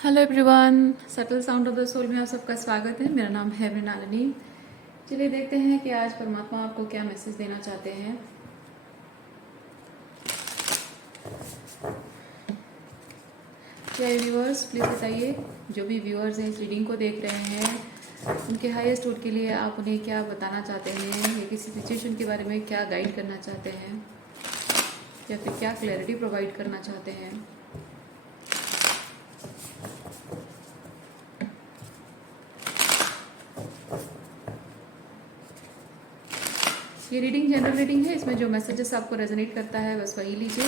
Hello everyone, subtle sound of the soul में आप सबका स्वागत है। मेरा नाम है मृणालिनी। चलिए देखते हैं कि आज परमात्मा आपको क्या मैसेज देना चाहते हैं। क्या यूनिवर्स प्लीज़ बताइए, जो भी व्यूअर्स हैं इस रीडिंग को देख रहे हैं, उनके हाईएस्ट गुड के लिए आप उन्हें क्या बताना चाहते हैं, या किसी सिचुएशन के बारे में क्या गाइड करना चाहते हैं, या फिर क्या क्लैरिटी प्रोवाइड करना चाहते हैं। ये रीडिंग जनरल रीडिंग है। इसमें जो मैसेजेस आपको रेजोनेट करता है बस वही लीजिए।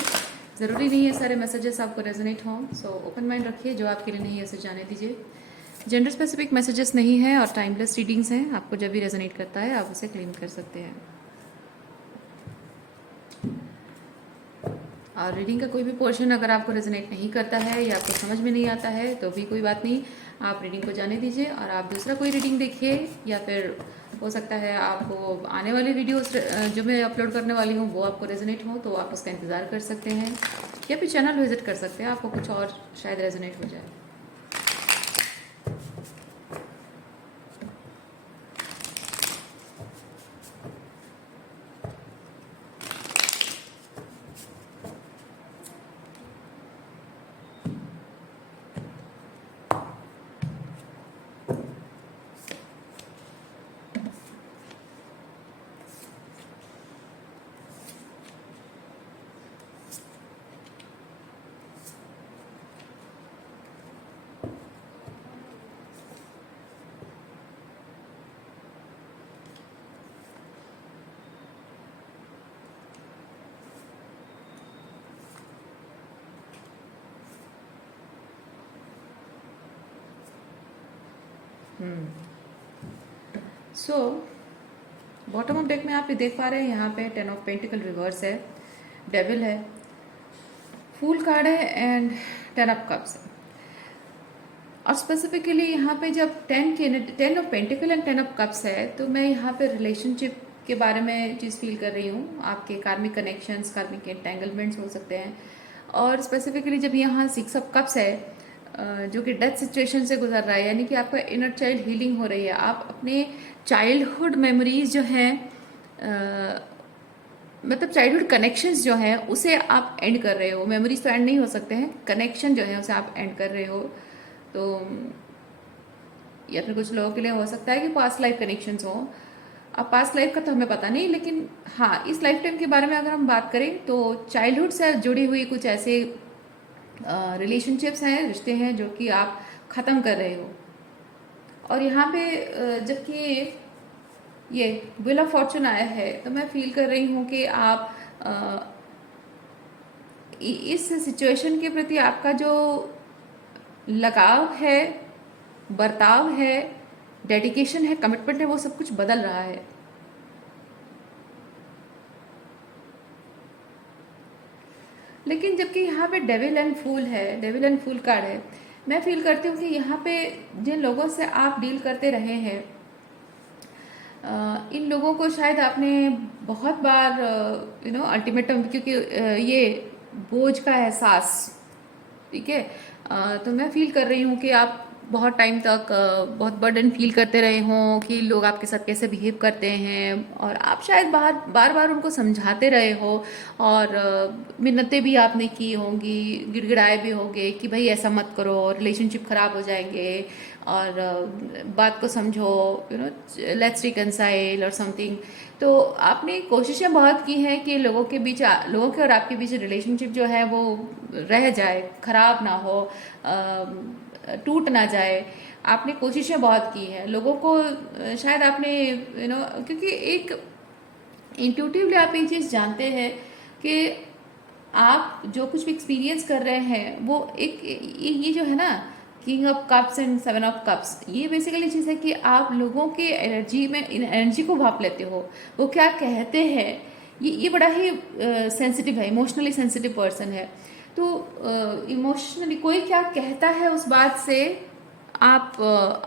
ज़रूरी नहीं है सारे मैसेजेस आपको रेजोनेट हों, सो ओपन माइंड रखिए। जो आपके लिए नहीं है उसे जाने दीजिए। जेंडर स्पेसिफिक मैसेजेस नहीं है और टाइमलेस रीडिंग्स हैं। आपको जब भी रेजोनेट करता है आप उसे क्लेम कर सकते हैं। और रीडिंग का कोई भी पोर्शन अगर आपको रेजोनेट नहीं करता है या आपको समझ में नहीं आता है तो भी कोई बात नहीं, आप रीडिंग को जाने दीजिए और आप दूसरा कोई रीडिंग देखिए, या फिर हो सकता है आपको आने वाली वीडियोस जो मैं अपलोड करने वाली हूँ वो आपको रेजोनेट हो तो आप उसका इंतज़ार कर सकते हैं, या फिर चैनल विजिट कर सकते हैं, आपको कुछ और शायद रेजोनेट हो जाए। सो बॉटम ऑफ डेक में आप ये देख पा रहे हैं, यहाँ पे 10 ऑफ पेंटिकल रिवर्स है, डेविल है, फूल कार्ड है एंड 10 ऑफ कप्स है। और स्पेसिफिकली यहाँ पे जब 10 of pentacle and 10 of cups है तो मैं यहाँ पे रिलेशनशिप के बारे में चीज़ फील कर रही हूँ। आपके कार्मिक कनेक्शंस, कार्मिक एंटेंगलमेंट्स हो सकते हैं। और स्पेसिफिकली जब यहाँ 6 ऑफ कप्स है जो कि डेथ सिचुएशन से गुजर रहा है, यानी कि आपका इनर चाइल्ड हीलिंग हो रही है। आप अपने चाइल्डहुड मेमोरीज जो हैं, मतलब चाइल्डहुड कनेक्शंस जो हैं उसे आप एंड कर रहे हो। मेमोरीज तो एंड नहीं हो सकते हैं, कनेक्शन जो है उसे आप एंड कर रहे हो। तो या फिर कुछ लोगों के लिए हो सकता है कि पास्ट लाइफ कनेक्शंस हो। अब पास्ट लाइफ का तो हमें पता नहीं, लेकिन हाँ इस लाइफ टाइम के बारे में अगर हम बात करें तो चाइल्डहुड से जुड़ी हुई कुछ ऐसे रिलेशनशिप्स हैं, रिश्ते हैं जो कि आप ख़त्म कर रहे हो। और यहाँ पे जबकि ये व्हील ऑफ फॉर्चून आया है तो मैं फील कर रही हूँ कि आप इस सिचुएशन के प्रति आपका जो लगाव है, बर्ताव है, डेडिकेशन है, कमिटमेंट है, वो सब कुछ बदल रहा है। लेकिन जबकि यहाँ पे डेविल एंड फूल है, डेविल एंड फूल कार्ड है, मैं फील करती हूँ कि यहाँ पे जिन लोगों से आप डील करते रहे हैं इन लोगों को शायद आपने बहुत बार अल्टीमेटम, क्योंकि ये बोझ का एहसास, ठीक है। तो मैं फील कर रही हूँ कि आप बहुत टाइम तक बहुत बर्डन फील करते रहे हों कि लोग आपके साथ कैसे बिहेव करते हैं, और आप शायद बार बार उनको समझाते रहे हो, और मिन्नतें भी आपने की होंगी, गिड़गिड़ाए भी होंगे कि भाई ऐसा मत करो, रिलेशनशिप ख़राब हो जाएंगे, और बात को समझो, लेट्स रिकनसाइल और समथिंग। तो आपने कोशिशें बहुत की हैं कि लोगों के और आपके बीच रिलेशनशिप जो है वो रह जाए, खराब ना हो, टूट ना जाए। आपने कोशिशें बहुत की हैं लोगों को, शायद आपने क्योंकि एक इंट्यूटिवली आप ये चीज़ जानते हैं कि आप जो कुछ भी एक्सपीरियंस कर रहे हैं वो एक ये जो है ना, king of cups and 7 of cups, ये बेसिकली चीज़ है कि आप लोगों के एनर्जी में एनर्जी को भाप लेते हो, वो क्या कहते हैं। ये बड़ा ही सेंसिटिव है, इमोशनली सेंसिटिव पर्सन है। तो इमोशनली कोई क्या कहता है उस बात से आप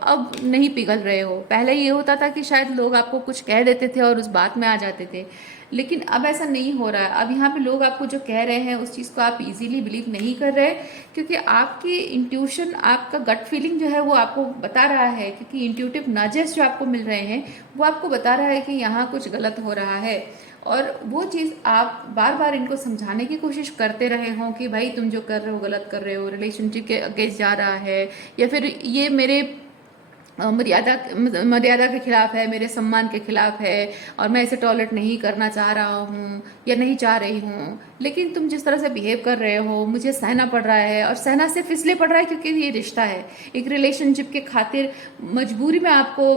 अब नहीं पिघल रहे हो। पहले ये होता था कि शायद लोग आपको कुछ कह देते थे और उस बात में आ जाते थे, लेकिन अब ऐसा नहीं हो रहा है। अब यहाँ पे लोग आपको जो कह रहे हैं उस चीज़ को आप इजीली बिलीव नहीं कर रहे, क्योंकि आपकी इंट्यूशन, आपका गट फीलिंग जो है वो आपको बता रहा है, क्योंकि इंट्यूटिव नजेस जो आपको मिल रहे हैं वो आपको बता रहा है कि यहाँ कुछ गलत हो रहा है। और वो चीज़ आप बार बार इनको समझाने की कोशिश करते रहे हों कि भाई तुम जो कर रहे हो गलत कर रहे हो, रिलेशनशिप के अगेंस्ट जा रहा है, या फिर ये मेरे मर्यादा मर्यादा के खिलाफ है, मेरे सम्मान के खिलाफ है, और मैं इसे टॉलरेट नहीं करना चाह रहा हूँ या नहीं चाह रही हूँ, लेकिन तुम जिस तरह से बिहेव कर रहे हो मुझे सहना पड़ रहा है। और सहना सिर्फ इसलिए पड़ रहा है क्योंकि ये रिश्ता है, एक रिलेशनशिप के खातिर मजबूरी में आपको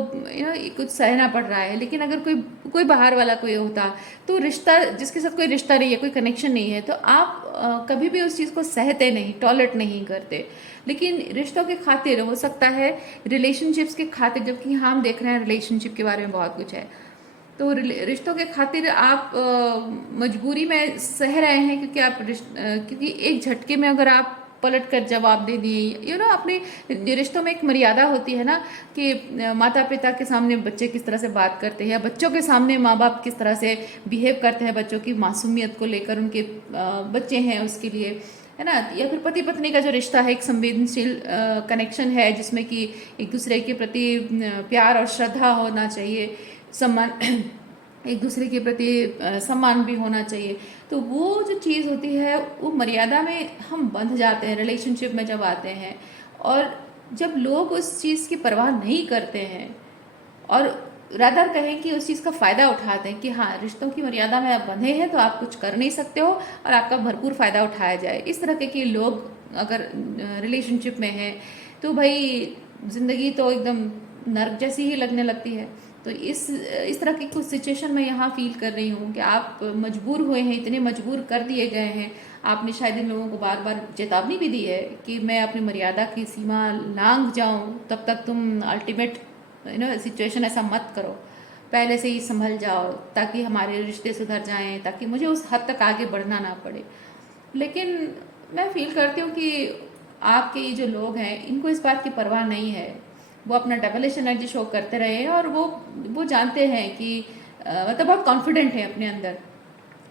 कुछ सहना पड़ रहा है। लेकिन अगर कोई कोई बाहर वाला कोई होता, तो रिश्ता, जिसके साथ कोई रिश्ता नहीं है, कोई कनेक्शन नहीं है, तो आप कभी भी उस चीज़ को सहते नहीं, टॉलरेट नहीं करते। लेकिन रिश्तों के खातिर हो सकता है, रिलेशनशिप्स के खातिर, जबकि हम देख रहे हैं रिलेशनशिप के बारे में बहुत कुछ है, तो रिश्तों के खातिर आप मजबूरी में सह रहे हैं, क्योंकि क्योंकि एक झटके में अगर आप पलट कर जवाब दे दिए, अपने रिश्तों में एक मर्यादा होती है ना, कि माता पिता के सामने बच्चे किस तरह से बात करते हैं, या बच्चों के सामने माँ बाप किस तरह से बिहेव करते हैं बच्चों की मासूमियत को लेकर, उनके बच्चे हैं उसके लिए, है ना। या फिर पति पत्नी का जो रिश्ता है, एक संवेदनशील कनेक्शन है, जिसमें कि एक दूसरे के प्रति प्यार और श्रद्धा होना चाहिए, सम्मान एक दूसरे के प्रति सम्मान भी होना चाहिए। तो वो जो चीज़ होती है, वो मर्यादा में हम बंध जाते हैं रिलेशनशिप में जब आते हैं। और जब लोग उस चीज़ की परवाह नहीं करते हैं, और रादर कहें कि उस चीज़ का फ़ायदा उठाते हैं कि हाँ, रिश्तों की मर्यादा में आप बंधे हैं तो आप कुछ कर नहीं सकते हो, और आपका भरपूर फ़ायदा उठाया जाए, इस तरह के लोग अगर रिलेशनशिप में हैं, तो भाई ज़िंदगी तो एकदम नर्क जैसी ही लगने लगती है। तो इस तरह की कुछ सिचुएशन में यहाँ फील कर रही हूँ कि आप मजबूर हुए हैं, इतने मजबूर कर दिए गए हैं। आपने शायद इन लोगों को बार बार चेतावनी भी दी है कि मैं अपनी मर्यादा की सीमा लांघ जाऊँ तब तक तुम अल्टीमेट सिचुएशन ऐसा मत करो, पहले से ही संभल जाओ, ताकि हमारे रिश्ते सुधर जाएं, ताकि मुझे उस हद तक आगे बढ़ना ना पड़े। लेकिन मैं फील करती हूँ कि आपके ये जो लोग हैं, इनको इस बात की परवाह नहीं है। वो अपना डबलिश एनर्जी शो करते रहे हैं, और वो जानते हैं कि मतलब बहुत कॉन्फिडेंट है अपने अंदर,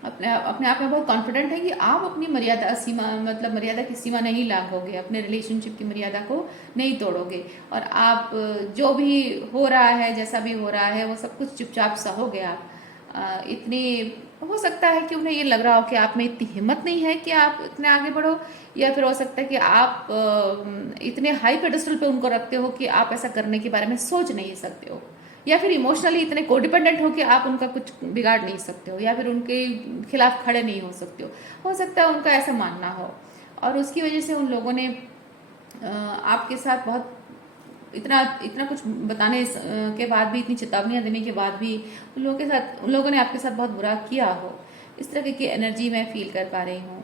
अपने आप में बहुत कॉन्फिडेंट है कि आप अपनी मर्यादा की सीमा नहीं लांघोगे, अपने रिलेशनशिप की मर्यादा को नहीं तोड़ोगे, और आप जो भी हो रहा है, जैसा भी हो रहा है, वो सब कुछ चुपचाप सहोगे आप। इतनी हो सकता है कि उन्हें ये लग रहा हो कि आप में इतनी हिम्मत नहीं है कि आप इतने आगे बढ़ो, या फिर हो सकता है कि आप इतने हाई पेडेस्टल पे उनको रखते हो कि आप ऐसा करने के बारे में सोच नहीं सकते हो, या फिर इमोशनली इतने कोडिपेंडेंट हो कि आप उनका कुछ बिगाड़ नहीं सकते हो, या फिर उनके खिलाफ खड़े नहीं हो सकते हो सकता है उनका ऐसा मानना हो। और उसकी वजह से उन लोगों ने आपके साथ बहुत इतना इतना कुछ बताने के बाद भी, इतनी चेतावनियां देने के बाद भी, उन लोगों ने आपके साथ बहुत बुरा किया हो। इस तरह की एनर्जी मैं फील कर पा रही हूँ।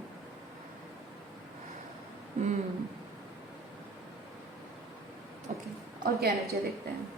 ओके, और क्या एनर्जी देखते हैं।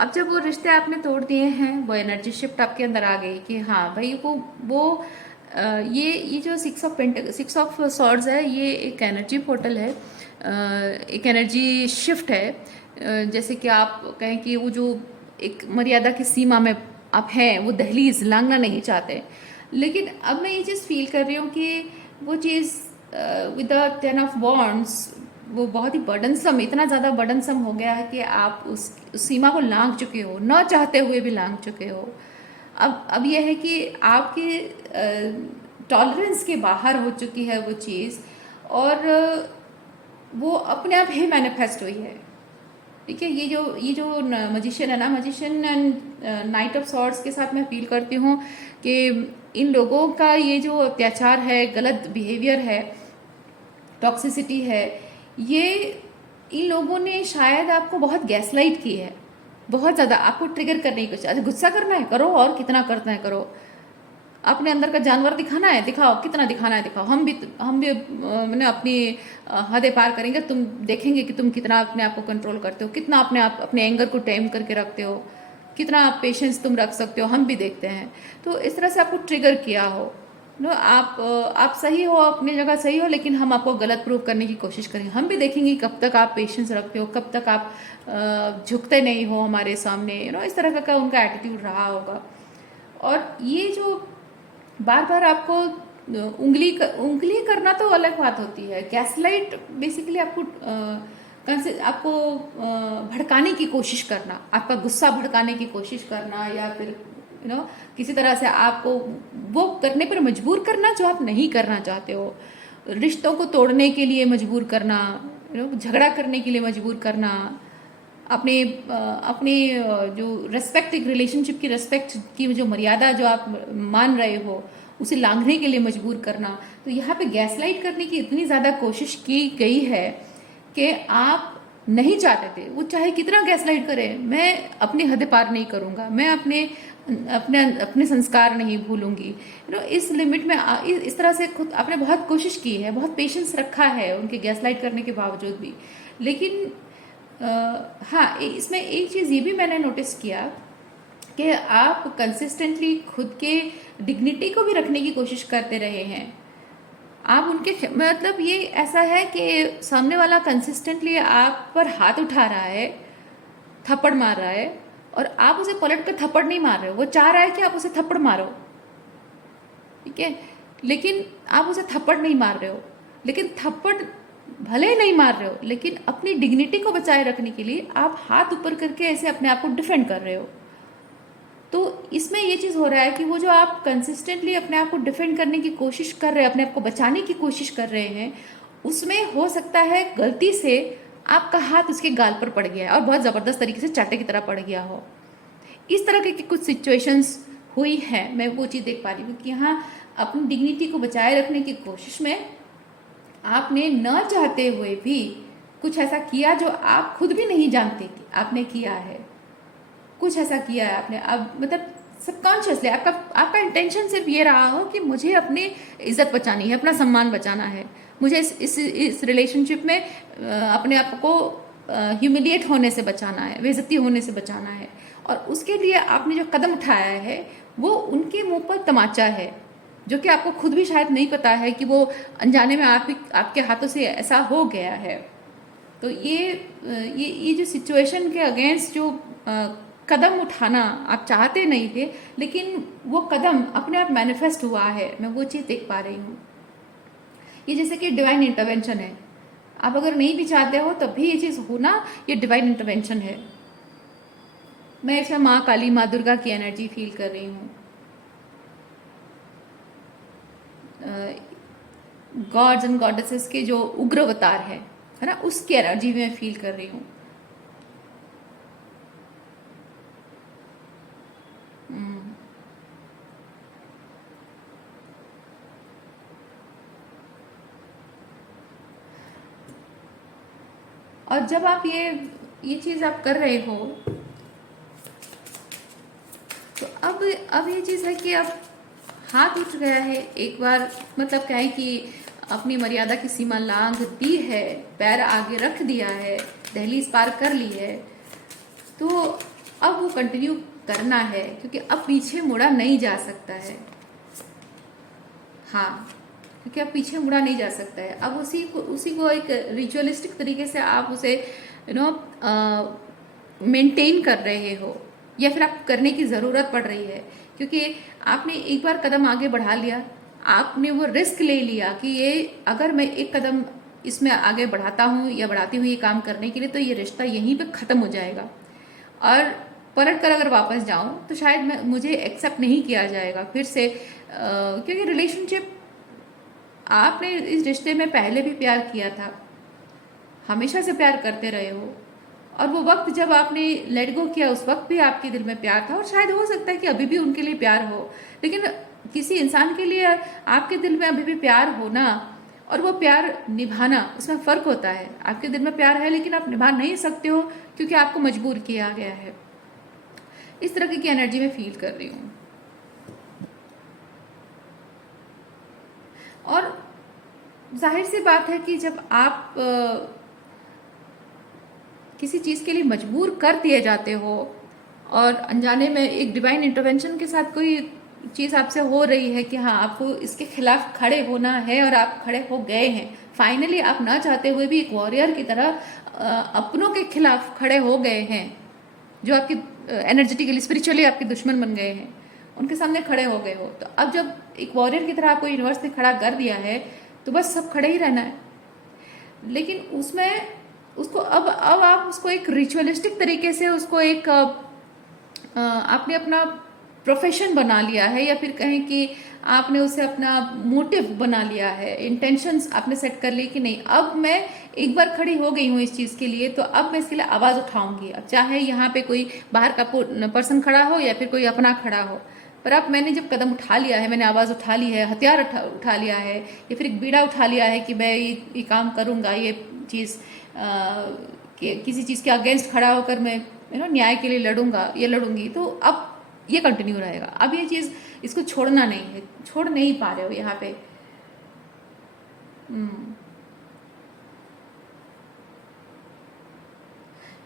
अब जब वो रिश्ते आपने तोड़ दिए हैं, वो एनर्जी शिफ्ट आपके अंदर आ गई कि हाँ भाई, वो ये जो सिक्स ऑफ सॉर्ड्स है, ये एक एनर्जी पोर्टल है, एक एनर्जी शिफ्ट है। जैसे कि आप कहें कि वो जो एक मर्यादा की सीमा में आप हैं, वो दहलीज लांघना नहीं चाहते। लेकिन अब मैं ये चीज़ फील कर रही हूँ कि वो चीज़ विद द 10 ऑफ वॉन्ड्स, वो बहुत ही बर्डनसम, इतना ज़्यादा बर्डनसम हो गया है कि आप उस सीमा को लांघ चुके हो, न चाहते हुए भी लांघ चुके हो। अब यह है कि आपकी टॉलरेंस के बाहर हो चुकी है वो चीज़, और वो अपने आप ही मैनिफेस्ट हुई है। ठीक है, ये जो मजिशियन है ना, magician and night of swords के साथ मैं फील करती हूँ कि इन लोगों का ये जो अत्याचार है, गलत बिहेवियर है, टॉक्सिसिटी है, ये इन लोगों ने शायद आपको बहुत गैसलाइट की है, बहुत ज़्यादा आपको ट्रिगर करने की कोशिश। अच्छा, गुस्सा करना है करो, और कितना करना है करो। अपने अंदर का जानवर दिखाना है दिखाओ, कितना दिखाना है दिखाओ। हम भी मैंने अपनी हदें पार करेंगे, तुम देखेंगे कि तुम कितना अपने आप को कंट्रोल करते हो, कितना अपने आप अपने एंगर को टेम करके रखते हो, कितना आप पेशेंस तुम रख सकते हो, हम भी देखते हैं। तो इस तरह से आपको ट्रिगर किया हो नो, आप सही हो, अपनी जगह सही हो, लेकिन हम आपको गलत प्रूव करने की कोशिश करेंगे। हम भी देखेंगे कब तक आप पेशेंस रखते हो, कब तक आप झुकते नहीं हो हमारे सामने, इस तरह का उनका एटीट्यूड रहा होगा। और ये जो बार बार आपको उंगली करना तो अलग बात होती है। गैसलाइट बेसिकली आपको भड़काने की कोशिश करना, आपका गुस्सा भड़काने की कोशिश करना, या फिर किसी तरह से आपको वो करने पर मजबूर करना जो आप नहीं करना चाहते हो। रिश्तों को तोड़ने के लिए मजबूर करना, झगड़ा करने के लिए मजबूर करना, अपने जो रेस्पेक्ट, एक रिलेशनशिप की रेस्पेक्ट की जो मर्यादा जो आप मान रहे हो उसे लांघने के लिए मजबूर करना। तो यहाँ पे गैसलाइट करने की इतनी ज़्यादा कोशिश की गई है कि आप नहीं चाहते थे, वो चाहे कितना गैसलाइट करे, मैं अपनी हद पार नहीं करूँगा, मैं अपने अपने अपने संस्कार नहीं भूलूंगी। इस लिमिट में इस तरह से खुद आपने बहुत कोशिश की है, बहुत पेशेंस रखा है उनके गैसलाइट करने के बावजूद भी। लेकिन हाँ, इसमें एक चीज़ ये भी मैंने नोटिस किया कि आप कंसिस्टेंटली खुद के डिग्निटी को भी रखने की कोशिश करते रहे हैं। आप उनके मतलब ये ऐसा है कि सामने वाला कंसिस्टेंटली आप पर हाथ उठा रहा है, थप्पड़ मार रहा है, और आप उसे पलट कर थप्पड़ नहीं मार रहे हो। वो चाह रहा है कि आप उसे थप्पड़ मारो, ठीक है, लेकिन आप उसे थप्पड़ नहीं मार रहे हो। लेकिन थप्पड़ भले ही नहीं मार रहे हो, लेकिन अपनी डिग्निटी को बचाए रखने के लिए आप हाथ ऊपर करके ऐसे अपने आप को डिफेंड कर रहे हो। तो इसमें ये चीज़ हो रहा है कि वो जो आप कंसिस्टेंटली अपने आप को डिफेंड करने की कोशिश कर रहे हैं, अपने आप को बचाने की कोशिश कर रहे हैं, उसमें हो सकता है गलती से आपका हाथ उसके गाल पर पड़ गया है और बहुत ज़बरदस्त तरीके से चाटे की तरह पड़ गया हो। इस तरह की कुछ सिचुएशंस हुई है, मैं वो चीज़ देख पा रही हूँ कि यहाँ अपनी डिग्निटी को बचाए रखने की कोशिश में आपने न चाहते हुए भी कुछ ऐसा किया जो आप खुद भी नहीं जानते कि आपने किया है। कुछ ऐसा किया है आपने, अब मतलब सबकॉन्शियसली आपका इंटेंशन सिर्फ ये रहा हो कि मुझे अपनी इज्जत बचानी है, अपना सम्मान बचाना है, मुझे इस रिलेशनशिप में अपने आप को ह्यूमिलिएट होने से बचाना है, बेइज्जती होने से बचाना है। और उसके लिए आपने जो कदम उठाया है वो उनके मुंह पर तमाचा है, जो कि आपको खुद भी शायद नहीं पता है कि वो अनजाने में आपके हाथों से ऐसा हो गया है। तो ये जो सिचुएशन के अगेंस्ट जो कदम उठाना आप चाहते नहीं थे, लेकिन वो कदम अपने आप मैनिफेस्ट हुआ है, मैं वो चीज़ देख पा रही हूँ। ये जैसे कि डिवाइन इंटरवेंशन है, आप अगर नहीं भी चाहते हो तब भी ये चीज़ होना, ये डिवाइन इंटरवेंशन है। मैं ऐसा माँ काली, माँ दुर्गा की एनर्जी फील कर रही हूँ, गॉड्स एंड गॉडेसेस के जो उग्र अवतार है ना, उसकी एनर्जी में फील कर रही हूँ। और जब आप ये चीज़ आप कर रहे हो, तो अब ये चीज़ है कि अब हाथ उठ गया है एक बार, मतलब क्या है कि अपनी मर्यादा की सीमा लांघ दी है, पैर आगे रख दिया है, दहलीज पार कर ली है, तो अब वो कंटिन्यू करना है, क्योंकि अब पीछे मुड़ा नहीं जा सकता है। हाँ, क्योंकि अब पीछे मुड़ा नहीं जा सकता है। अब उसी को एक रिचुअलिस्टिक तरीके से आप उसे मेंटेन कर रहे हो, या फिर आप करने की ज़रूरत पड़ रही है, क्योंकि आपने एक बार कदम आगे बढ़ा लिया, आपने वो रिस्क ले लिया कि ये अगर मैं एक कदम इसमें आगे बढ़ाता हूँ या बढ़ाती हूँ ये काम करने के लिए, तो ये रिश्ता यहीं पे ख़त्म हो जाएगा, और पलट कर अगर वापस जाऊँ तो शायद मुझे एक्सेप्ट नहीं किया जाएगा फिर से, क्योंकि रिलेशनशिप, आपने इस रिश्ते में पहले भी प्यार किया था, हमेशा से प्यार करते रहे हो, और वो वक्त जब आपने लेट गो किया उस वक्त भी आपके दिल में प्यार था, और शायद हो सकता है कि अभी भी उनके लिए प्यार हो। लेकिन किसी इंसान के लिए आपके दिल में अभी भी प्यार होना और वो प्यार निभाना, उसमें फ़र्क होता है। आपके दिल में प्यार है लेकिन आप निभा नहीं सकते हो क्योंकि आपको मजबूर किया गया है। इस तरह की एनर्जी में फील कर रही हूँ। और जाहिर सी बात है कि जब आप किसी चीज़ के लिए मजबूर कर दिए जाते हो और अनजाने में एक डिवाइन इंटरवेंशन के साथ कोई चीज़ आपसे हो रही है कि हाँ आपको इसके खिलाफ खड़े होना है और आप खड़े हो गए हैं, फाइनली आप ना चाहते हुए भी एक वॉरियर की तरह अपनों के खिलाफ खड़े हो गए हैं, जो आपके एनर्जेटिकली स्पिरिचुअली आपके दुश्मन बन गए हैं, उनके सामने खड़े हो गए हो। तो अब जब एक वॉरियर की तरह आपको यूनिवर्स ने खड़ा कर दिया है तो बस सब खड़े ही रहना है। लेकिन उसमें उसको अब आप उसको एक रिचुअलिस्टिक तरीके से उसको एक आपने अपना प्रोफेशन बना लिया है, या फिर कहें कि आपने उसे अपना मोटिव बना लिया है, इंटेंशंस आपने सेट कर ली कि नहीं अब मैं एक बार खड़ी हो गई हूँ इस चीज़ के लिए, तो अब मैं इसके लिए आवाज़ उठाऊंगी। अब चाहे यहाँ पे कोई बाहर का पर्सन खड़ा हो या फिर कोई अपना खड़ा हो, पर अब मैंने जब कदम उठा लिया है, मैंने आवाज़ उठा ली है, हथियार उठा लिया है, या फिर एक बीड़ा उठा लिया है कि मैं ये काम करूँगा, ये चीज़ किसी चीज़ के अगेंस्ट खड़ा होकर मैं न्याय के लिए लड़ूंगा या लड़ूंगी, तो अब ये कंटिन्यू रहेगा। अब ये चीज़ इसको छोड़ना नहीं है, छोड़ नहीं पा रहे हो यहाँ पे।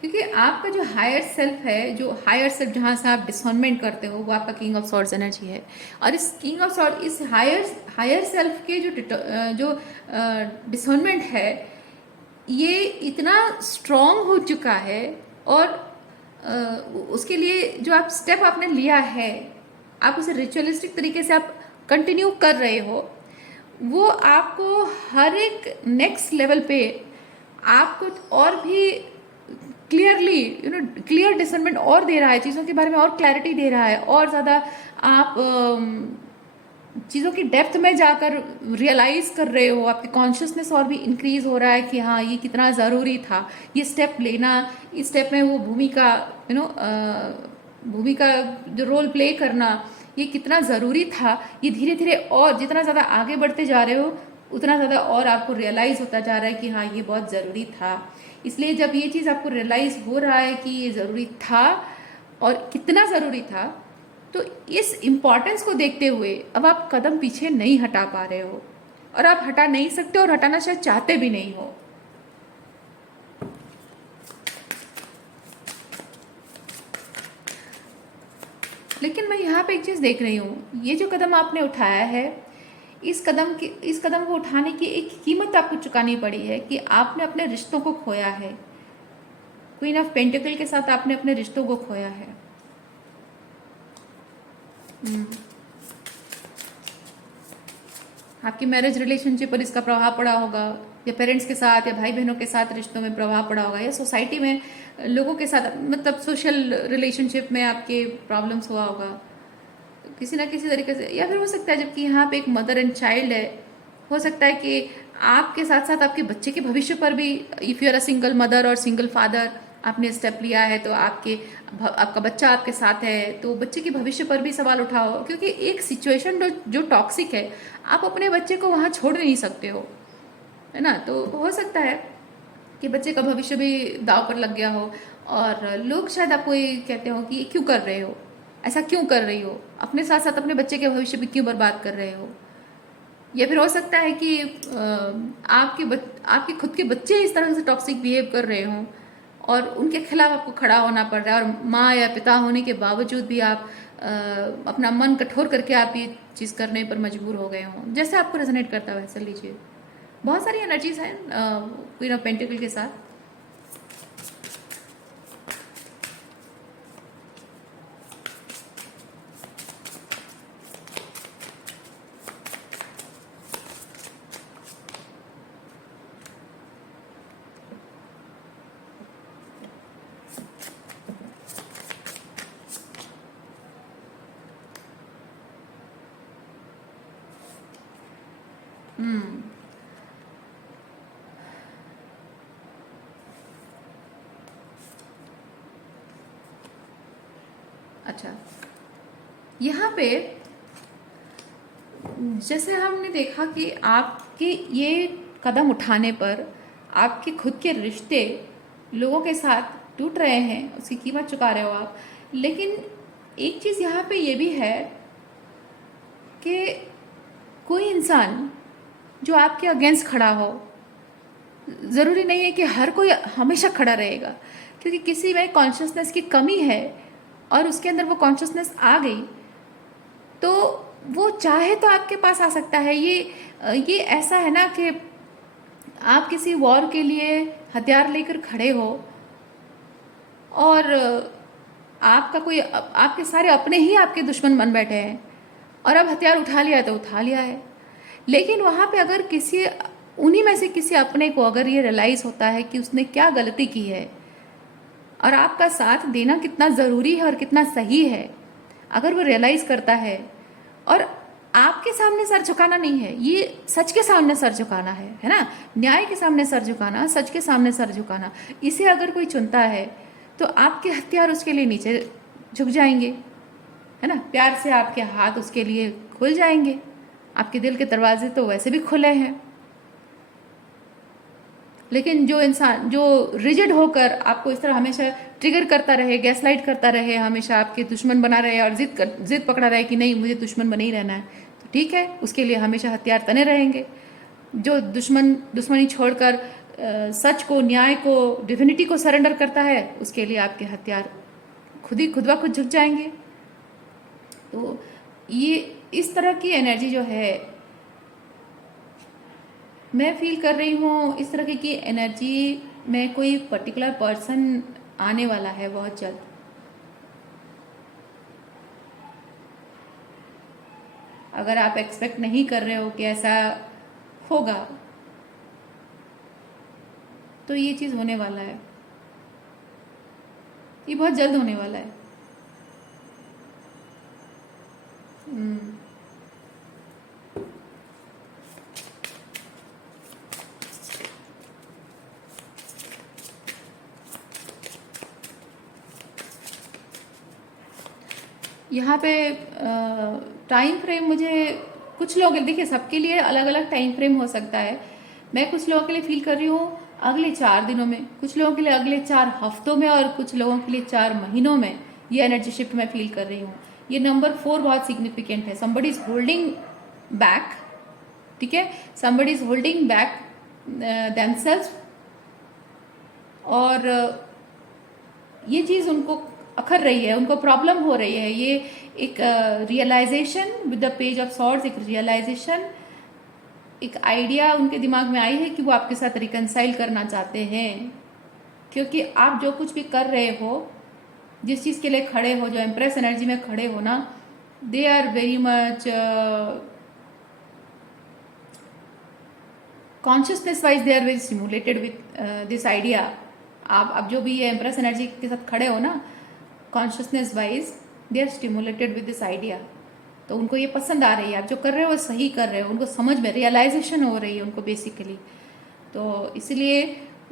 क्योंकि आपका जो हायर सेल्फ है, जो हायर सेल्फ जहाँ से आप डिसॉर्नमेंट करते हो, वो आपका किंग ऑफ सॉर्ड्स एनर्जी है। और इस किंग ऑफ सॉर्ड, इस हायर सेल्फ के जो डिसॉर्नमेंट है, ये इतना स्ट्रॉन्ग हो चुका है। और उसके लिए जो आप स्टेप आपने लिया है, आप उसे रिचुअलिस्टिक तरीके से आप कंटिन्यू कर रहे हो, वो आपको हर एक नेक्स्ट लेवल पे आपको और भी क्लियरली क्लियर डिसर्नमेंट और दे रहा है, चीज़ों के बारे में और क्लैरिटी दे रहा है, और ज़्यादा आप चीज़ों की डेप्थ में जाकर रियलाइज कर रहे हो, आपकी कॉन्शियसनेस और भी इंक्रीज हो रहा है कि हाँ ये कितना ज़रूरी था ये स्टेप लेना। इस स्टेप में वो भूमिका भूमिका जो रोल प्ले करना, ये कितना ज़रूरी था। ये धीरे धीरे और जितना ज़्यादा आगे बढ़ते जा रहे हो, उतना ज़्यादा और आपको रियलाइज़ होता जा रहा है कि हाँ ये बहुत ज़रूरी था। इसलिए जब ये चीज़ आपको रियलाइज़ हो रहा है कि ये ज़रूरी था और कितना ज़रूरी था, तो इस इम्पॉर्टेंस को देखते हुए अब आप कदम पीछे नहीं हटा पा रहे हो, और आप हटा नहीं सकते और हटाना शायद चाहते भी नहीं हो। लेकिन मैं यहाँ पे एक चीज़ देख रही हूँ, ये जो कदम आपने उठाया है, इस कदम को उठाने की एक कीमत आपको चुकानी पड़ी है कि आपने अपने रिश्तों को खोया है। क्वीन ऑफ पेंटिकल के साथ आपने अपने रिश्तों को खोया है। आपकी मैरिज रिलेशनशिप पर इसका प्रभाव पड़ा होगा, या पेरेंट्स के साथ या भाई बहनों के साथ रिश्तों में प्रभाव पड़ा होगा, या सोसाइटी में लोगों के साथ, मतलब सोशल रिलेशनशिप में आपके प्रॉब्लम्स हुआ होगा किसी ना किसी तरीके से। या फिर हो सकता है जबकि यहाँ पे एक मदर एंड चाइल्ड है, हो सकता है कि आपके साथ साथ आपके बच्चे के भविष्य पर भी, if you are a single mother और सिंगल फादर, आपने स्टेप लिया है तो आपका बच्चा आपके साथ है, तो बच्चे के भविष्य पर भी सवाल उठाओ। क्योंकि एक सिचुएशन जो टॉक्सिक है, आप अपने बच्चे को वहाँ छोड़ नहीं सकते हो, है ना। तो हो सकता है कि बच्चे का भविष्य भी दाव पर लग गया हो, और लोग शायद आपको ये कहते हो कि क्यों कर रहे हो, ऐसा क्यों कर रही हो, अपने साथ साथ अपने बच्चे के भविष्य भी क्यों बर्बाद कर रहे हो। या फिर हो सकता है कि आपके खुद के बच्चे इस तरह से टॉक्सिक बिहेव कर रहे हों और उनके खिलाफ आपको खड़ा होना पड़ रहा है, और माँ या पिता होने के बावजूद भी आप अपना मन कठोर करके आप ये चीज़ करने पर मजबूर हो गए हों। जैसे आपको रेजोनेट करता है वैसे लीजिए। बहुत सारी एनर्जीज हैं क्वीन ऑफ पेंटिकल के साथ। अच्छा, यहाँ पे जैसे हमने देखा कि आपके ये कदम उठाने पर आपके खुद के रिश्ते लोगों के साथ टूट रहे हैं, उसकी कीमत चुका रहे हो आप। लेकिन एक चीज़ यहाँ पे ये भी है कि कोई इंसान जो आपके अगेंस्ट खड़ा हो, ज़रूरी नहीं है कि हर कोई हमेशा खड़ा रहेगा, क्योंकि किसी में कॉन्शियसनेस की कमी है और उसके अंदर वो कॉन्शियसनेस आ गई तो वो चाहे तो आपके पास आ सकता है। ये ऐसा है ना कि आप किसी वॉर के लिए हथियार लेकर खड़े हो और आपका कोई आपके सारे अपने ही आपके दुश्मन बन बैठे हैं और अब हथियार उठा लिया है तो उठा लिया है। लेकिन वहाँ पे अगर किसी उन्हीं में से किसी अपने को अगर ये रियलाइज़ होता है कि उसने क्या गलती की है और आपका साथ देना कितना ज़रूरी है और कितना सही है, अगर वो रियलाइज़ करता है और आपके सामने सर झुकाना नहीं है, ये सच के सामने सर झुकाना है ना, न्याय के सामने सर झुकाना, सच के सामने सर झुकाना, इसे अगर कोई चुनता है तो आपके हथियार उसके लिए नीचे झुक जाएंगे, है ना। प्यार से आपके हाथ उसके लिए खुल जाएंगे, आपके दिल के दरवाजे तो वैसे भी खुले हैं। लेकिन जो इंसान जो रिजिड होकर आपको इस तरह हमेशा ट्रिगर करता रहे, गैसलाइट करता रहे, हमेशा आपके दुश्मन बना रहे और जिद पकड़ा रहे कि नहीं मुझे दुश्मन बने ही रहना है, तो ठीक है, उसके लिए हमेशा हथियार तने रहेंगे। जो दुश्मनी छोड़कर सच को, न्याय को, डिविनिटी को सरेंडर करता है, उसके लिए आपके हथियार खुद ब खुद झुक जाएंगे। तो ये इस तरह की एनर्जी जो है मैं फील कर रही हूँ, इस तरह की एनर्जी में कोई पर्टिकुलर पर्सन आने वाला है बहुत जल्द। अगर आप एक्सपेक्ट नहीं कर रहे हो कि ऐसा होगा तो ये चीज़ होने वाला है, ये बहुत जल्द होने वाला है। यहाँ पे टाइम फ्रेम मुझे कुछ लोग, देखिए सबके लिए अलग अलग टाइम फ्रेम हो सकता है। मैं कुछ लोगों के लिए फील कर रही हूँ अगले 4 दिनों में, कुछ लोगों के लिए अगले 4 हफ्तों में और कुछ लोगों के लिए 4 महीनों में ये एनर्जी शिफ्ट मैं फील कर रही हूँ। ये नंबर 4 बहुत सिग्निफिकेंट है। समबडी इज होल्डिंग बैक, ठीक है, somebody is holding back themselves, और ये चीज़ उनको अखर रही है, उनको प्रॉब्लम हो रही है। ये एक realization with the page of swords, एक रियलाइजेशन, एक आइडिया उनके दिमाग में आई है कि वो आपके साथ रिकनसाइल करना चाहते हैं, क्योंकि आप जो कुछ भी कर रहे हो, जिस चीज़ के लिए खड़े हो, जो एम्प्रेस एनर्जी में खड़े हो ना, they are very much consciousness wise they are very stimulated with this idea. आप अब जो भी ये एम्प्रेस एनर्जी के साथ खड़े हो ना, consciousness wise they are stimulated with this idea. तो उनको ये पसंद आ रही है, आप जो कर रहे हो वो सही कर रहे हो, उनको समझ में रियलाइजेशन हो रही है उनको बेसिकली। तो इसलिए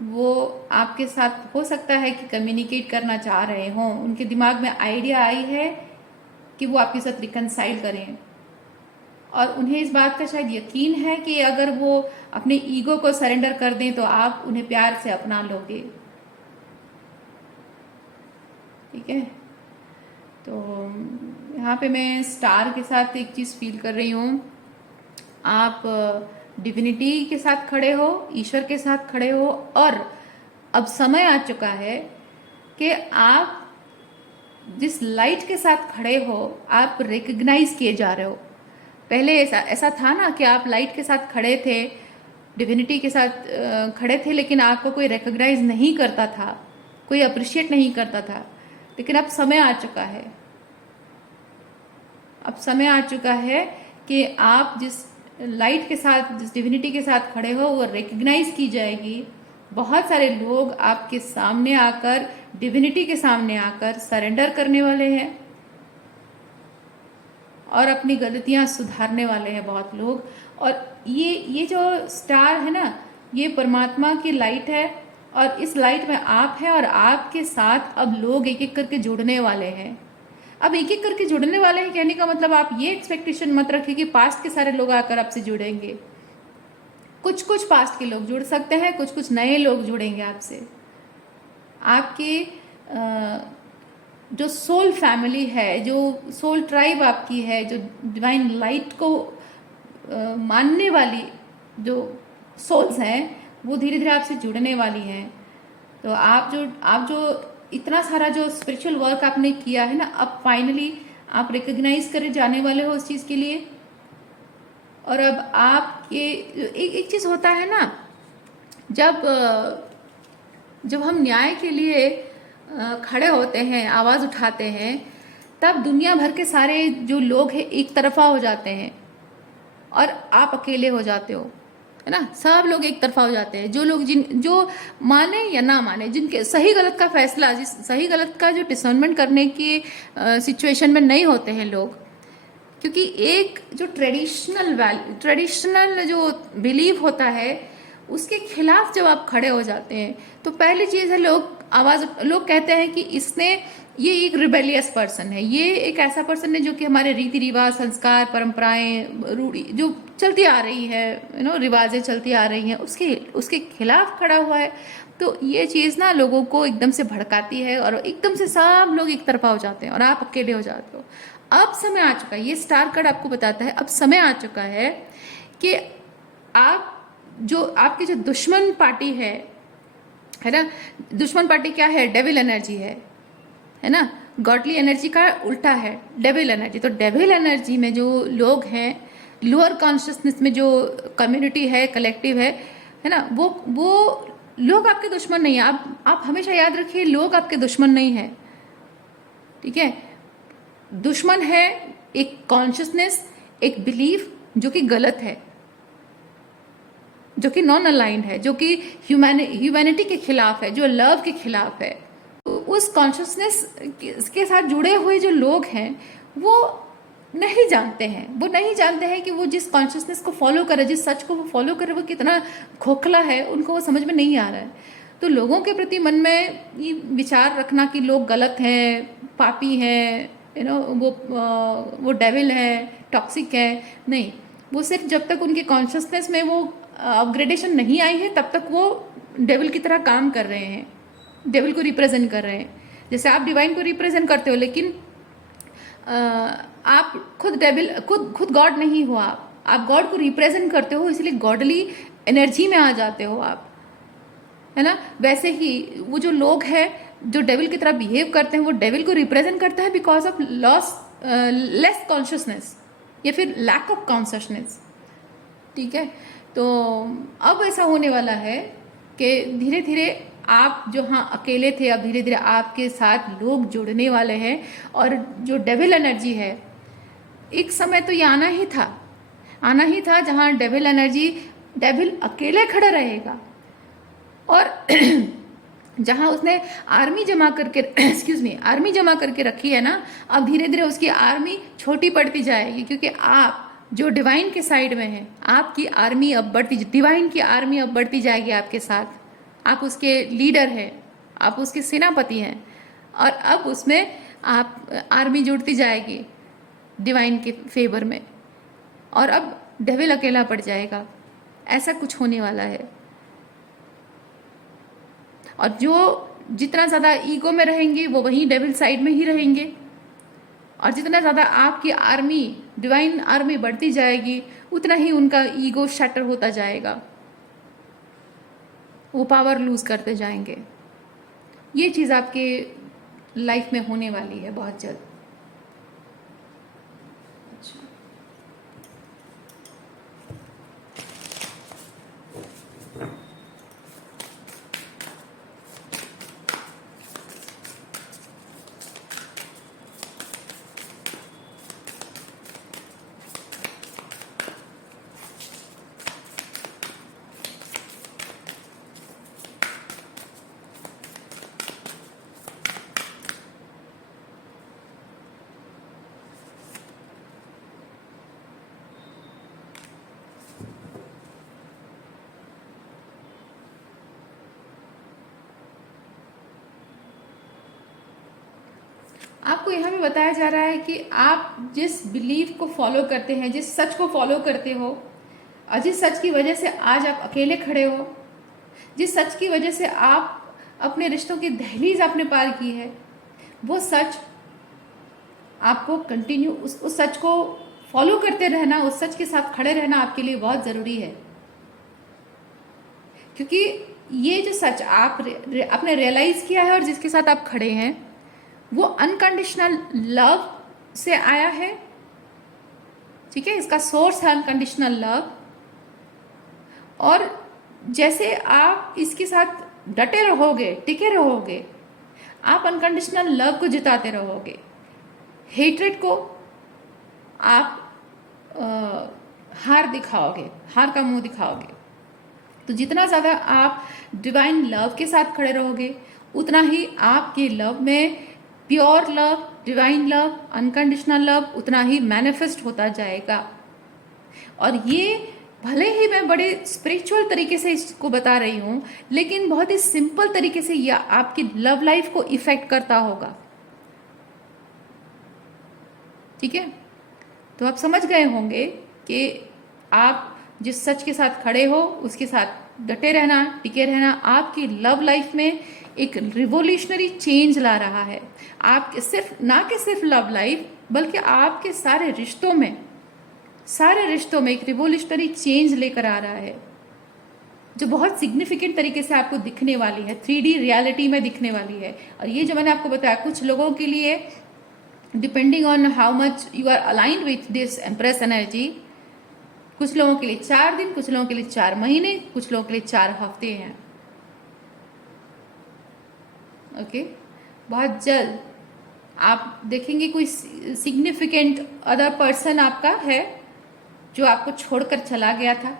वो आपके साथ हो सकता है कि कम्युनिकेट करना चाह रहे हों, उनके दिमाग में आइडिया आई है कि वो आपके साथ रिकनसाइल करें, और उन्हें इस बात का शायद यकीन है कि अगर वो अपने ईगो को सरेंडर कर दें तो आप उन्हें प्यार से अपना लोगे, ठीक है। तो यहाँ पे मैं स्टार के साथ एक चीज़ फील कर रही हूँ, आप डिविनिटी के साथ खड़े हो, ईश्वर के साथ खड़े हो, और अब समय आ चुका है कि आप जिस लाइट के साथ खड़े हो आप रिकग्नाइज किए जा रहे हो। पहले ऐसा था ना कि आप लाइट के साथ खड़े थे, डिविनिटी के साथ खड़े थे, लेकिन आपको कोई रिकग्नाइज नहीं करता था, कोई अप्रिशिएट नहीं करता था। लेकिन अब समय आ चुका है, अब समय आ चुका है कि आप जिस लाइट के साथ, जिस डिविनिटी के साथ खड़े हो वो रिकग्नाइज की जाएगी। बहुत सारे लोग आपके सामने आकर, डिविनिटी के सामने आकर सरेंडर करने वाले हैं और अपनी गलतियां सुधारने वाले हैं बहुत लोग। और ये जो स्टार है ना, ये परमात्मा की लाइट है, और इस लाइट में आप हैं और आपके साथ अब लोग एक एक करके जुड़ने वाले हैं। अब एक एक करके जुड़ने वाले हैं, कहने का मतलब आप ये एक्सपेक्टेशन मत रखिए कि पास्ट के सारे लोग आकर आपसे जुड़ेंगे। कुछ कुछ पास्ट के लोग जुड़ सकते हैं, कुछ कुछ नए लोग जुड़ेंगे आपसे। आपके जो सोल फैमिली है, जो सोल ट्राइब आपकी है, जो डिवाइन लाइट को मानने वाली जो सोल्स हैं, वो धीरे धीरे आपसे जुड़ने वाली हैं। तो आप जो इतना सारा जो स्पिरिचुअल वर्क आपने किया है ना, अब फाइनली आप रिकॉग्नाइज करे जाने वाले हो उस चीज़ के लिए। और अब आपके एक चीज़ होता है ना, जब हम न्याय के लिए खड़े होते हैं, आवाज़ उठाते हैं, तब दुनिया भर के सारे जो लोग हैं एक तरफा हो जाते हैं और आप अकेले हो जाते हो, है ना। सब लोग एक तरफा हो जाते हैं। जो माने या ना माने, जिनके सही गलत का फैसला, सही गलत का जो डिसर्नमेंट करने की सिचुएशन में नहीं होते हैं लोग, क्योंकि एक जो ट्रेडिशनल जो बिलीव होता है उसके खिलाफ जब आप खड़े हो जाते हैं, तो पहली चीज़ है लोग कहते हैं कि ये एक रिबेलियस पर्सन है, ये एक ऐसा पर्सन है जो कि हमारे रीति रिवाज, संस्कार, परंपराएं, रूढ़ी जो चलती आ रही है, रिवाजें चलती आ रही हैं, उसके खिलाफ खड़ा हुआ है। तो ये चीज़ ना लोगों को एकदम से भड़काती है और एकदम से सब लोग एक तरफा हो जाते हैं और आप अकेले हो जाते हो। अब समय आ चुका है, ये स्टार कार्ड आपको बताता है, अब समय आ चुका है कि आपकी जो दुश्मन पार्टी है ना, दुश्मन पार्टी क्या है? डेविल एनर्जी है ना। गॉडली एनर्जी का उल्टा है डेविल एनर्जी। तो डेविल एनर्जी में जो लोग हैं, लोअर कॉन्शियसनेस में जो कम्युनिटी है, कलेक्टिव है ना, वो लोग आपके दुश्मन नहीं है। आप हमेशा याद रखिए, लोग आपके दुश्मन नहीं है, ठीक है। दुश्मन है एक कॉन्शियसनेस, एक बिलीफ जो कि गलत है, जो कि नॉन अलाइंड है, जो कि ह्यूमैनिटी के खिलाफ है, जो लव के खिलाफ है। उस कॉन्शियसनेस के साथ जुड़े हुए जो लोग हैं वो नहीं जानते हैं कि वो जिस कॉन्शियसनेस को फॉलो करे, जिस सच को वो फॉलो करे, वो कितना खोखला है, उनको वो समझ में नहीं आ रहा है। तो लोगों के प्रति मन में ये विचार रखना कि लोग गलत हैं, पापी हैं, वो डेविल है, टॉक्सिक है, नहीं। वो सिर्फ जब तक उनके कॉन्शियसनेस में वो अपग्रेडेशन नहीं आई है, तब तक वो डेविल की तरह काम कर रहे हैं, डेविल को रिप्रेजेंट कर रहे हैं। जैसे आप डिवाइन को रिप्रेजेंट करते हो, लेकिन आप खुद गॉड नहीं हो। आप गॉड को रिप्रेजेंट करते हो, इसलिए गॉडली एनर्जी में आ जाते हो आप, है ना। वैसे ही वो जो लोग हैं जो डेविल की तरह बिहेव करते हैं, वो डेविल को रिप्रेजेंट करता है बिकॉज ऑफ लेस कॉन्शियसनेस या फिर लैक ऑफ कॉन्शियसनेस, ठीक है। तो अब ऐसा होने वाला है कि धीरे धीरे आप जो अकेले थे, अब धीरे धीरे आपके साथ लोग जुड़ने वाले हैं। और जो डेविल एनर्जी है, एक समय तो ये आना ही था जहाँ डेविल अकेले खड़ा रहेगा। और जहाँ उसने आर्मी जमा करके रखी है ना, अब धीरे धीरे उसकी आर्मी छोटी पड़ती जाएगी, क्योंकि आप जो डिवाइन के साइड में है, आपकी आर्मी अब डिवाइन की आर्मी अब बढ़ती जाएगी आपके साथ। आप उसके लीडर हैं, आप उसके सेनापति हैं, और अब उसमें आप आर्मी जुड़ती जाएगी डिवाइन के फेवर में, और अब डेविल अकेला पड़ जाएगा। ऐसा कुछ होने वाला है। और जो जितना ज़्यादा ईगो में रहेंगे वो वहीं डेविल साइड में ही रहेंगे, और जितना ज़्यादा आपकी आर्मी, डिवाइन आर्मी बढ़ती जाएगी, उतना ही उनका ईगो शटर होता जाएगा, वो पावर लूज करते जाएंगे। ये चीज़ आपके लाइफ में होने वाली है बहुत जल्द। आपको यहाँ पे बताया जा रहा है कि आप जिस बिलीफ को फॉलो करते हैं, जिस सच को फॉलो करते हो, और जिस सच की वजह से आज आप अकेले खड़े हो, जिस सच की वजह से आप अपने रिश्तों की दहलीज आपने पार की है, वो सच आपको कंटिन्यू उस सच को फॉलो करते रहना, उस सच के साथ खड़े रहना आपके लिए बहुत ज़रूरी है। क्योंकि ये जो सच आपने रियलाइज़ किया है और जिसके साथ आप खड़े हैं, वो अनकंडीशनल लव से आया है। ठीक है, इसका सोर्स है अनकंडीशनल लव। और जैसे आप इसके साथ डटे रहोगे, टिके रहोगे, आप अनकंडीशनल लव को जिताते रहोगे। हेट्रेड को आप हार दिखाओगे, हार का मुंह दिखाओगे। तो जितना ज़्यादा आप डिवाइन लव के साथ खड़े रहोगे, उतना ही आपके लव में pure love, divine love, unconditional love उतना ही मैनिफेस्ट होता जाएगा। और ये भले ही मैं बड़े स्पिरिचुअल तरीके से इसको बता रही हूँ, लेकिन बहुत ही सिंपल तरीके से यह आपकी लव लाइफ को इफेक्ट करता होगा। ठीक है, तो आप समझ गए होंगे कि आप जिस सच के साथ खड़े हो उसके साथ डटे रहना, टिके रहना आपकी लव लाइफ में एक रिवोल्यूशनरी चेंज ला रहा है। आप सिर्फ ना कि सिर्फ लव लाइफ, बल्कि आपके सारे रिश्तों में एक रिवोल्यूशनरी चेंज लेकर आ रहा है, जो बहुत सिग्निफिकेंट तरीके से आपको दिखने वाली है, 3D रियलिटी में दिखने वाली है। और ये जो मैंने आपको बताया, कुछ लोगों के लिए depending on how much you are aligned with this empress energy, कुछ लोगों के लिए 4 दिन, कुछ लोगों के लिए 4 महीने, कुछ लोगों के लिए 4 हफ्ते हैं। ओके, बहुत जल्द आप देखेंगे कोई सिग्निफिकेंट अदर पर्सन आपका है जो आपको छोड़कर चला गया था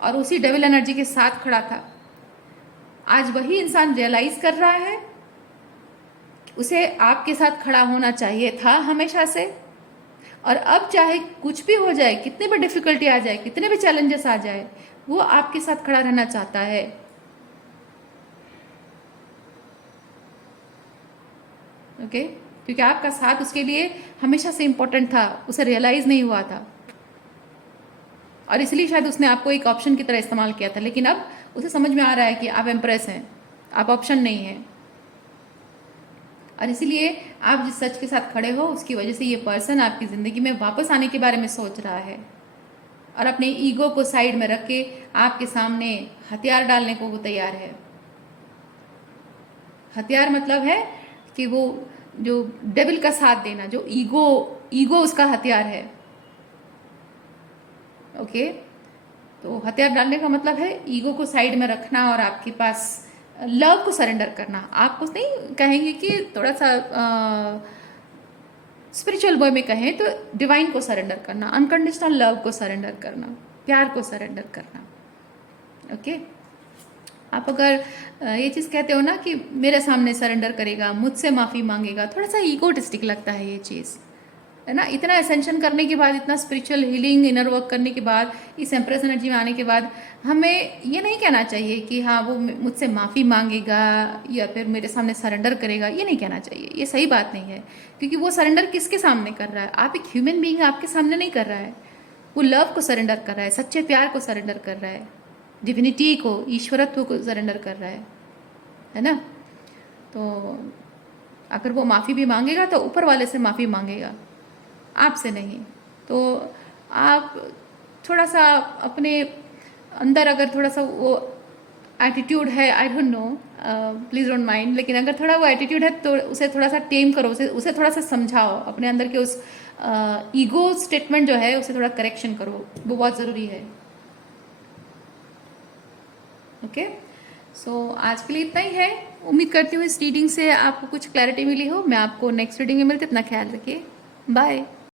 और उसी डेविल एनर्जी के साथ खड़ा था। आज वही इंसान रियलाइज कर रहा है कि उसे आपके साथ खड़ा होना चाहिए था हमेशा से, और अब चाहे कुछ भी हो जाए, कितने भी डिफिकल्टी आ जाए, कितने भी चैलेंजेस आ जाए, वो आपके साथ खड़ा रहना चाहता है। ओके, क्योंकि आपका साथ उसके लिए हमेशा से इम्पोर्टेंट था, उसे रियलाइज नहीं हुआ था और इसलिए शायद उसने आपको एक ऑप्शन की तरह इस्तेमाल किया था। लेकिन अब उसे समझ में आ रहा है कि आप एम्प्रेस हैं, आप ऑप्शन नहीं हैं, और इसीलिए आप जिस सच के साथ खड़े हो उसकी वजह से ये पर्सन आपकी ज़िंदगी में वापस आने के बारे में सोच रहा है और अपने ईगो को साइड में रख के आपके सामने हथियार डालने को वो तैयार है। हथियार मतलब है कि वो जो डेविल का साथ देना, जो ईगो उसका हथियार है। ओके, तो हथियार डालने का मतलब है ईगो को साइड में रखना और आपके पास लव को सरेंडर करना। आप कुछ नहीं कहेंगे कि थोड़ा सा स्पिरिचुअल वे में कहें तो डिवाइन को सरेंडर करना, अनकंडीशनल लव को सरेंडर करना, प्यार को सरेंडर करना। ओके, आप अगर ये चीज़ कहते हो ना कि मेरे सामने सरेंडर करेगा, मुझसे माफ़ी मांगेगा, थोड़ा सा ईगोटिस्टिक लगता है ये चीज़, है ना। इतना एसेंशन करने के बाद, इतना स्पिरिचुअल हीलिंग, इनर वर्क करने के बाद, इस एम्प्रेस एनर्जी में आने के बाद हमें ये नहीं कहना चाहिए कि हाँ वो मुझसे माफ़ी मांगेगा या फिर मेरे सामने सरेंडर करेगा, ये नहीं कहना चाहिए। ये सही बात नहीं है, क्योंकि वो सरेंडर किसके सामने कर रहा है? आप एक ह्यूमन बीइंग आपके सामने नहीं कर रहा है, वो लव को सरेंडर कर रहा है, सच्चे प्यार को सरेंडर कर रहा है, डिविनिटी को, ईश्वरत्व को सरेंडर कर रहा है ना। तो अगर वो माफ़ी भी मांगेगा तो ऊपर वाले से माफ़ी मांगेगा, आपसे नहीं। तो आप थोड़ा सा अपने अंदर अगर थोड़ा सा वो एटीट्यूड है, I don't know, please don't mind, लेकिन अगर थोड़ा वो एटीट्यूड है तो उसे थोड़ा सा टेम करो, उसे थोड़ा सा समझाओ, अपने अंदर के उस ईगो स्टेटमेंट जो है उसे थोड़ा करेक्शन करो, वो बहुत ज़रूरी है। ओके, सो आज के लिए इतना ही है। उम्मीद करती हूँ इस रीडिंग से आपको कुछ क्लैरिटी मिली हो। मैं आपको नेक्स्ट रीडिंग में मिलती, अपना ख्याल रखिए, बाय।